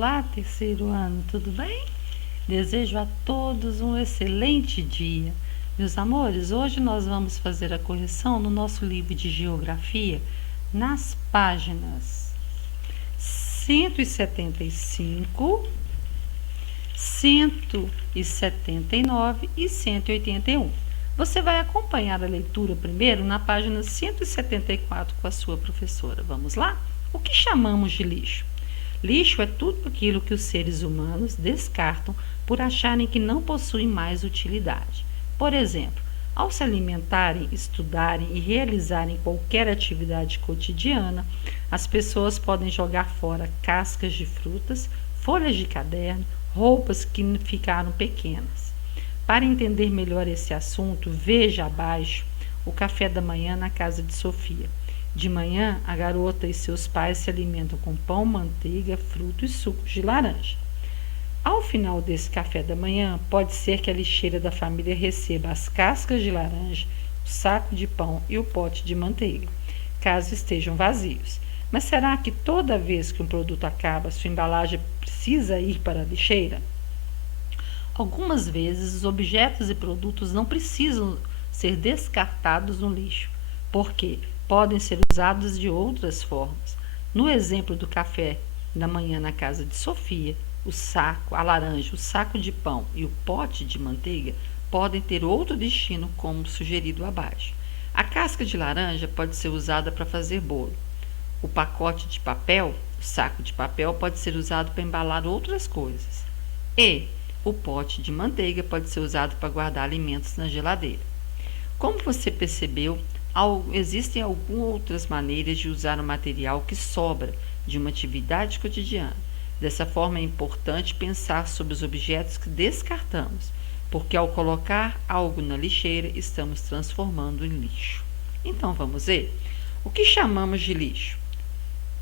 Olá, terceiro ano, tudo bem? Desejo a todos um excelente dia. Meus amores, hoje nós vamos fazer a correção no nosso livro de geografia nas páginas 175, 179 e 181. Você vai acompanhar a leitura primeiro na página 174 com a sua professora. Vamos lá? O que chamamos de lixo? Lixo é tudo aquilo que os seres humanos descartam por acharem que não possuem mais utilidade. Por exemplo, ao se alimentarem, estudarem e realizarem qualquer atividade cotidiana, as pessoas podem jogar fora cascas de frutas, folhas de caderno, roupas que ficaram pequenas. Para entender melhor esse assunto, veja abaixo o café da manhã na casa de Sofia. De manhã, a garota e seus pais se alimentam com pão, manteiga, fruto e sucos de laranja. Ao final desse café da manhã, pode ser que a lixeira da família receba as cascas de laranja, o saco de pão e o pote de manteiga, caso estejam vazios. Mas será que toda vez que um produto acaba, sua embalagem precisa ir para a lixeira? Algumas vezes, os objetos e produtos não precisam ser descartados no lixo, porque podem ser usados de outras formas. No exemplo do café da manhã na casa de Sofia, o saco, a laranja, o saco de pão e o pote de manteiga podem ter outro destino, como sugerido abaixo. A casca de laranja pode ser usada para fazer bolo. O pacote de papel, o saco de papel, pode ser usado para embalar outras coisas. E o pote de manteiga pode ser usado para guardar alimentos na geladeira. Como você percebeu, existem algumas outras maneiras de usar o material que sobra de uma atividade cotidiana. Dessa forma, é importante pensar sobre os objetos que descartamos, porque ao colocar algo na lixeira, estamos transformando em lixo. Então, vamos ver? O que chamamos de lixo?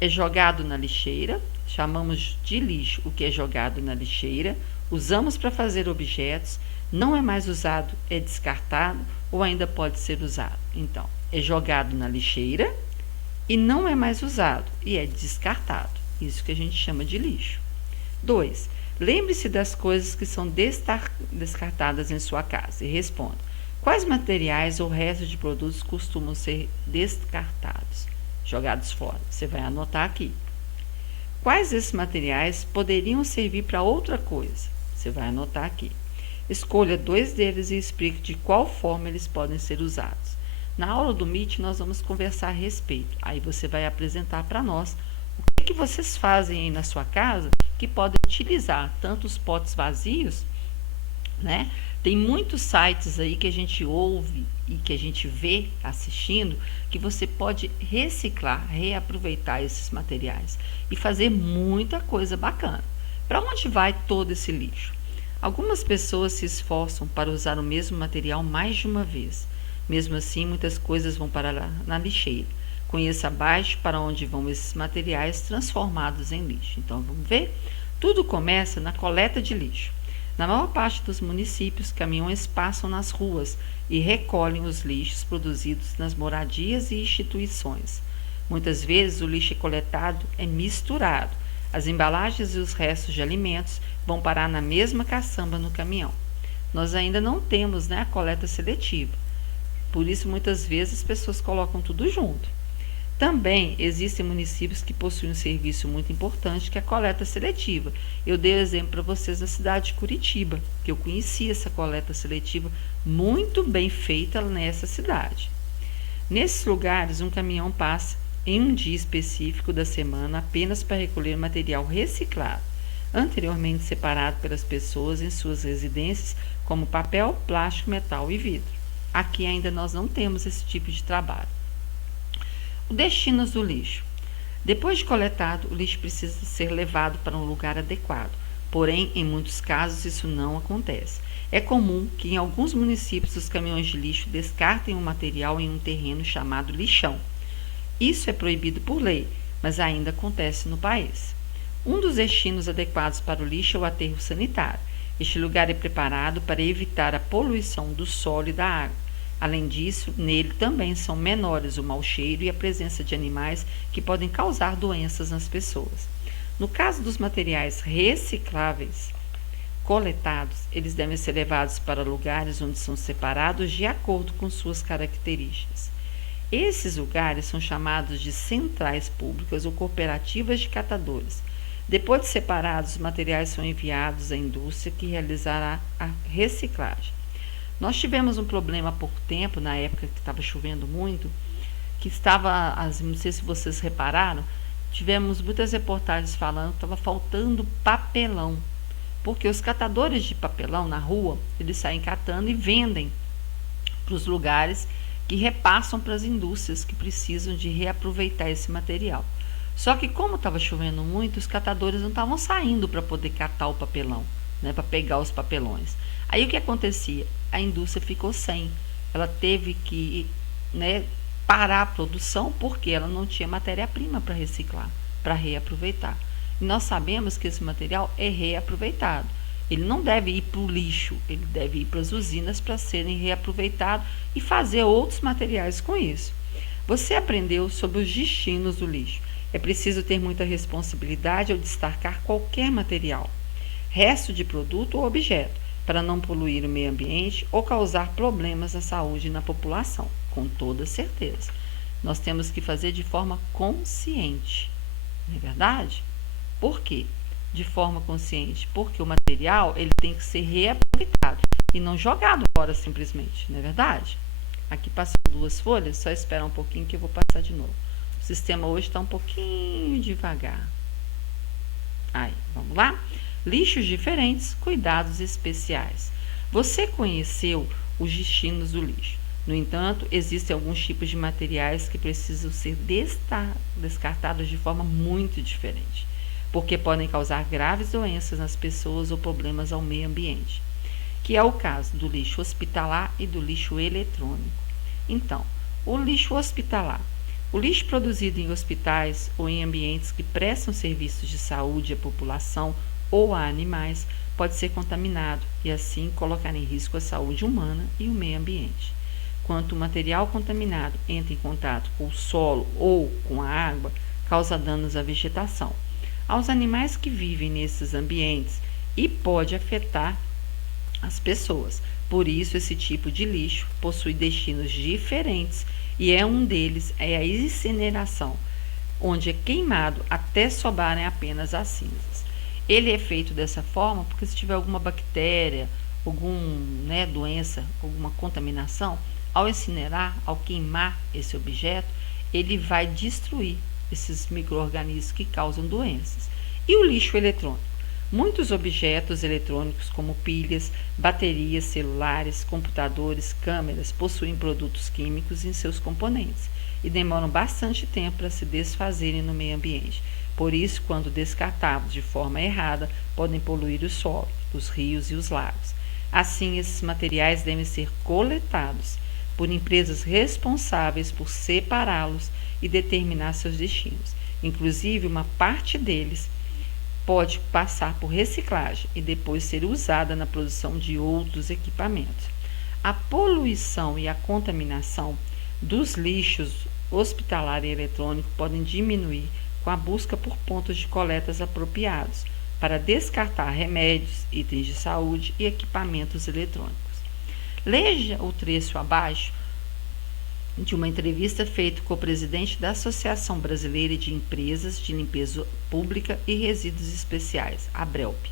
É jogado na lixeira, chamamos de lixo o que é jogado na lixeira, usamos para fazer objetos, não é mais usado, é descartado ou ainda pode ser usado. Então, é jogado na lixeira e não é mais usado e é descartado. Isso que a gente chama de lixo. 2. Lembre-se das coisas que são descartadas em sua casa e responda: quais materiais ou restos de produtos costumam ser descartados, jogados fora? Você vai anotar aqui. Quais desses materiais poderiam servir para outra coisa? Você vai anotar aqui. Escolha 2 deles e explique de qual forma eles podem ser usados. Na aula do Meet, nós vamos conversar a respeito. Aí você vai apresentar para nós o que vocês fazem aí na sua casa que podem utilizar tanto os potes vazios, né? Tem muitos sites aí que a gente ouve e que a gente vê assistindo que você pode reciclar, reaproveitar esses materiais e fazer muita coisa bacana. Para onde vai todo esse lixo? Algumas pessoas se esforçam para usar o mesmo material mais de uma vez. Mesmo assim, muitas coisas vão parar na lixeira. Conheça abaixo para onde vão esses materiais transformados em lixo. Então, vamos ver? Tudo começa na coleta de lixo. Na maior parte dos municípios, caminhões passam nas ruas e recolhem os lixos produzidos nas moradias e instituições. Muitas vezes, o lixo coletado é misturado. As embalagens e os restos de alimentos vão parar na mesma caçamba no caminhão. Nós ainda não temos, a coleta seletiva. Por isso, muitas vezes, as pessoas colocam tudo junto. Também existem municípios que possuem um serviço muito importante, que é a coleta seletiva. Eu dei exemplo para vocês da cidade de Curitiba, que eu conheci essa coleta seletiva muito bem feita nessa cidade. Nesses lugares, um caminhão passa em um dia específico da semana apenas para recolher material reciclado, anteriormente separado pelas pessoas em suas residências, como papel, plástico, metal e vidro. Aqui ainda nós não temos esse tipo de trabalho. O destino do lixo. Depois de coletado, o lixo precisa ser levado para um lugar adequado. Porém, em muitos casos, isso não acontece. É comum que em alguns municípios os caminhões de lixo descartem o material em um terreno chamado lixão. Isso é proibido por lei, mas ainda acontece no país. Um dos destinos adequados para o lixo é o aterro sanitário. Este lugar é preparado para evitar a poluição do solo e da água. Além disso, nele também são menores o mau cheiro e a presença de animais que podem causar doenças nas pessoas. No caso dos materiais recicláveis coletados, eles devem ser levados para lugares onde são separados de acordo com suas características. Esses lugares são chamados de centrais públicas ou cooperativas de catadores. Depois de separados, os materiais são enviados à indústria que realizará a reciclagem. Nós tivemos um problema há pouco tempo, na época que estava chovendo muito, que estava, não sei se vocês repararam, tivemos muitas reportagens falando que estava faltando papelão, porque os catadores de papelão na rua, eles saem catando e vendem para os lugares que repassam para as indústrias que precisam de reaproveitar esse material. Só que como estava chovendo muito, os catadores não estavam saindo para poder catar o papelão, né, para pegar os papelões. Aí o que acontecia? A indústria ficou sem. Ela teve que, né, parar a produção porque ela não tinha matéria-prima para reciclar, para reaproveitar. E nós sabemos que esse material é reaproveitado. Ele não deve ir para o lixo, ele deve ir para as usinas para serem reaproveitados e fazer outros materiais com isso. Você aprendeu sobre os destinos do lixo. É preciso ter muita responsabilidade ao destacar qualquer material, resto de produto ou objeto, para não poluir o meio ambiente ou causar problemas à saúde na população, com toda certeza. Nós temos que fazer de forma consciente, não é verdade? Por quê? De forma consciente, porque o material ele tem que ser reaproveitado e não jogado fora simplesmente, não é verdade? Aqui passou 2 folhas, só espera um pouquinho que eu vou passar de novo. O sistema hoje está um pouquinho devagar. Aí, vamos lá? Lixos diferentes, cuidados especiais. Você conheceu os destinos do lixo. No entanto, existem alguns tipos de materiais que precisam ser descartados de forma muito diferente, porque podem causar graves doenças nas pessoas ou problemas ao meio ambiente, que é o caso do lixo hospitalar e do lixo eletrônico. Então, o lixo hospitalar. O lixo produzido em hospitais ou em ambientes que prestam serviços de saúde à população ou a animais pode ser contaminado e assim colocar em risco a saúde humana e o meio ambiente. Quando o material contaminado entra em contato com o solo ou com a água, causa danos à vegetação, aos animais que vivem nesses ambientes e pode afetar as pessoas. Por isso, esse tipo de lixo possui destinos diferentes e um deles é a incineração, onde é queimado até sobrarem apenas as cinzas. Ele é feito dessa forma porque se tiver alguma bactéria, alguma doença, alguma contaminação, ao incinerar, ao queimar esse objeto, ele vai destruir esses micro-organismos que causam doenças. E o lixo eletrônico? Muitos objetos eletrônicos, como pilhas, baterias, celulares, computadores, câmeras, possuem produtos químicos em seus componentes e demoram bastante tempo para se desfazerem no meio ambiente. Por isso, quando descartados de forma errada, podem poluir o solo, os rios e os lagos. Assim, esses materiais devem ser coletados por empresas responsáveis por separá-los e determinar seus destinos. Inclusive, uma parte deles pode passar por reciclagem e depois ser usada na produção de outros equipamentos. A poluição e a contaminação dos lixos hospitalar e eletrônico podem diminuir com a busca por pontos de coletas apropriados para descartar remédios, itens de saúde e equipamentos eletrônicos. Leia o trecho abaixo de uma entrevista feita com o presidente da Associação Brasileira de Empresas de Limpeza Pública e Resíduos Especiais, ABRELP.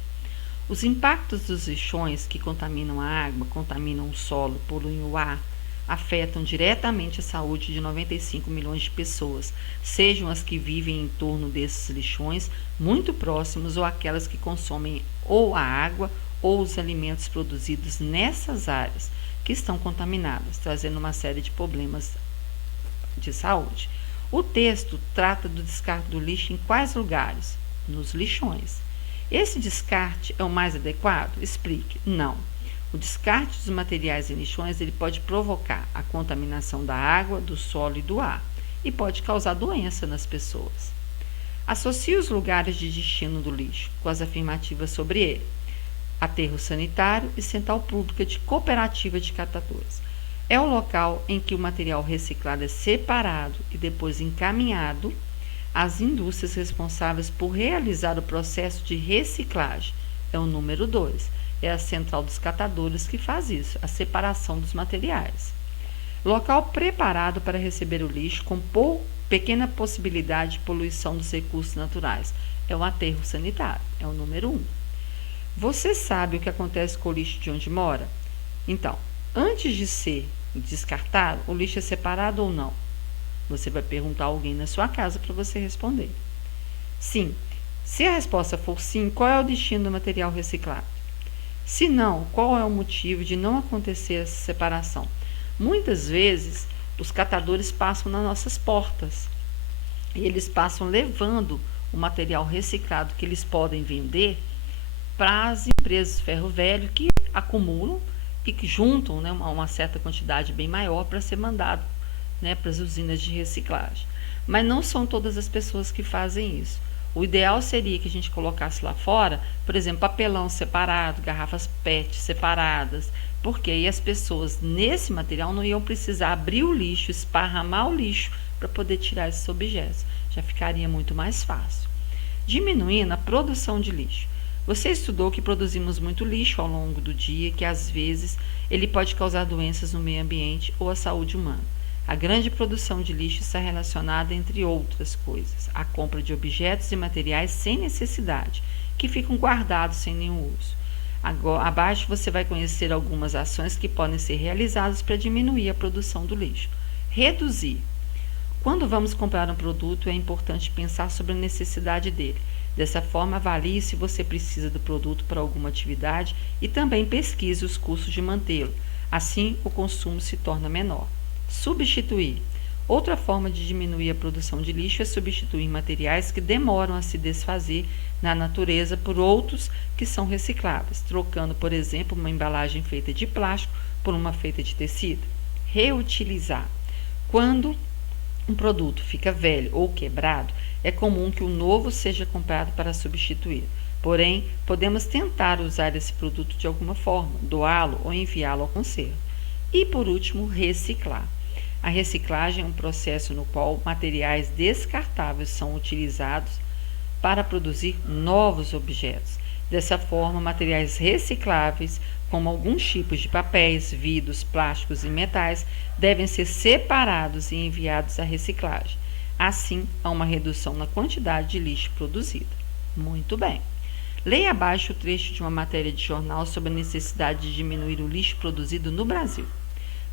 Os impactos dos lixões que contaminam a água, contaminam o solo, poluem o ar, afetam diretamente a saúde de 95 milhões de pessoas, sejam as que vivem em torno desses lixões, muito próximos, ou aquelas que consomem ou a água ou os alimentos produzidos nessas áreas que estão contaminadas, trazendo uma série de problemas de saúde. O texto trata do descarte do lixo em quais lugares? Nos lixões. Esse descarte é o mais adequado? Explique. Não. O descarte dos materiais em lixões ele pode provocar a contaminação da água, do solo e do ar e pode causar doença nas pessoas. Associe os lugares de destino do lixo com as afirmativas sobre ele. Aterro sanitário e central pública de cooperativa de catadores. É o local em que o material reciclado é separado e depois encaminhado as indústrias responsáveis por realizar o processo de reciclagem. É o número 2. É a central dos catadores que faz isso, a separação dos materiais. Local preparado para receber o lixo com pequena possibilidade de poluição dos recursos naturais. É o aterro sanitário, é o número 1. Você sabe o que acontece com o lixo de onde mora? Então, antes de ser descartado, o lixo é separado ou não? Você vai perguntar a alguém na sua casa para você responder. Sim. Se a resposta for sim, qual é o destino do material reciclado? Se não, qual é o motivo de não acontecer essa separação? Muitas vezes, os catadores passam nas nossas portas e eles passam levando o material reciclado que eles podem vender para as empresas ferro velho que acumulam e que juntam, né, uma certa quantidade bem maior para ser mandado, né, para as usinas de reciclagem. Mas não são todas as pessoas que fazem isso. O ideal seria que a gente colocasse lá fora, por exemplo, papelão separado, garrafas PET separadas, porque aí as pessoas nesse material não iam precisar abrir o lixo, esparramar o lixo para poder tirar esses objetos. Já ficaria muito mais fácil. Diminuindo a produção de lixo. Você estudou que produzimos muito lixo ao longo do dia, que às vezes ele pode causar doenças no meio ambiente ou à saúde humana. A grande produção de lixo está relacionada, entre outras coisas, à compra de objetos e materiais sem necessidade, que ficam guardados sem nenhum uso. Agora, abaixo você vai conhecer algumas ações que podem ser realizadas para diminuir a produção do lixo. Reduzir. Quando vamos comprar um produto, é importante pensar sobre a necessidade dele. Dessa forma, avalie se você precisa do produto para alguma atividade e também pesquise os custos de mantê-lo. Assim, o consumo se torna menor. Substituir. Outra forma de diminuir a produção de lixo é substituir materiais que demoram a se desfazer na natureza por outros que são recicláveis, trocando, por exemplo, uma embalagem feita de plástico por uma feita de tecido. Reutilizar. Quando um produto fica velho ou quebrado, é comum que o novo seja comprado para substituir. Porém, podemos tentar usar esse produto de alguma forma, doá-lo ou enviá-lo ao conserto. E, por último, reciclar. A reciclagem é um processo no qual materiais descartáveis são utilizados para produzir novos objetos. Dessa forma, materiais recicláveis, como alguns tipos de papéis, vidros, plásticos e metais, devem ser separados e enviados à reciclagem. Assim, há uma redução na quantidade de lixo produzido. Muito bem. Leia abaixo o trecho de uma matéria de jornal sobre a necessidade de diminuir o lixo produzido no Brasil.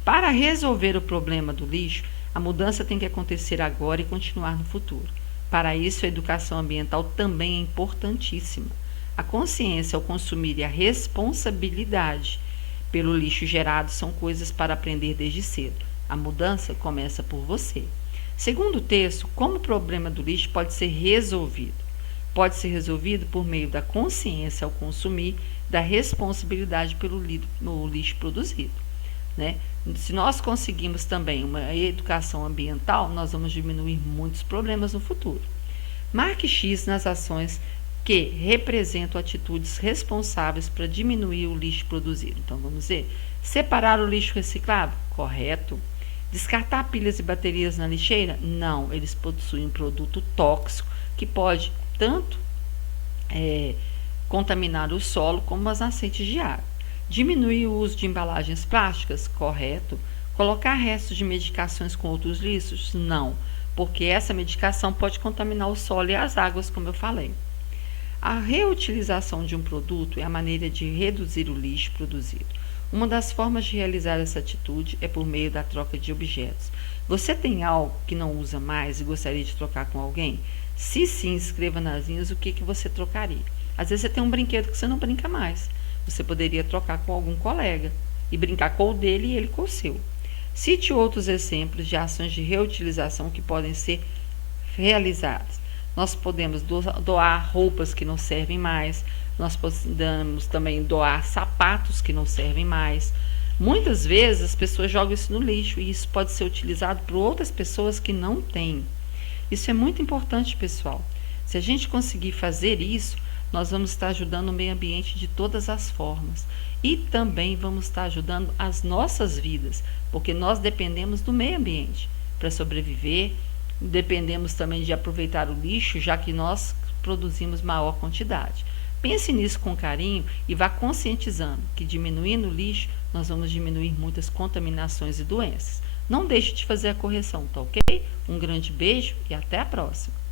Para resolver o problema do lixo, a mudança tem que acontecer agora e continuar no futuro. Para isso, a educação ambiental também é importantíssima. A consciência ao consumir e a responsabilidade pelo lixo gerado são coisas para aprender desde cedo. A mudança começa por você. Segundo o texto, como o problema do lixo pode ser resolvido? Pode ser resolvido por meio da consciência ao consumir, da responsabilidade pelo lixo produzido, né? Se nós conseguimos também uma educação ambiental, nós vamos diminuir muitos problemas no futuro. Marque X nas ações que representam atitudes responsáveis para diminuir o lixo produzido. Então, vamos ver. Separar o lixo reciclável? Correto. Descartar pilhas e baterias na lixeira? Não, eles possuem um produto tóxico que pode tanto contaminar o solo como as nascentes de água. Diminuir o uso de embalagens plásticas? Correto. Colocar restos de medicações com outros lixos? Não, porque essa medicação pode contaminar o solo e as águas, como eu falei. A reutilização de um produto é a maneira de reduzir o lixo produzido. Uma das formas de realizar essa atitude é por meio da troca de objetos. Você tem algo que não usa mais e gostaria de trocar com alguém? Se sim, escreva nas linhas o que você trocaria. Às vezes você tem um brinquedo que você não brinca mais. Você poderia trocar com algum colega e brincar com o dele e ele com o seu. Cite outros exemplos de ações de reutilização que podem ser realizadas. Nós podemos doar roupas que não servem mais, nós podemos também doar sapatos que não servem mais. Muitas vezes as pessoas jogam isso no lixo e isso pode ser utilizado por outras pessoas que não têm. Isso é muito importante, pessoal. Se a gente conseguir fazer isso, nós vamos estar ajudando o meio ambiente de todas as formas. E também vamos estar ajudando as nossas vidas, porque nós dependemos do meio ambiente para sobreviver, dependemos também de aproveitar o lixo, já que nós produzimos maior quantidade. Pense nisso com carinho e vá conscientizando que diminuindo o lixo, nós vamos diminuir muitas contaminações e doenças. Não deixe de fazer a correção, tá ok? Um grande beijo e até a próxima!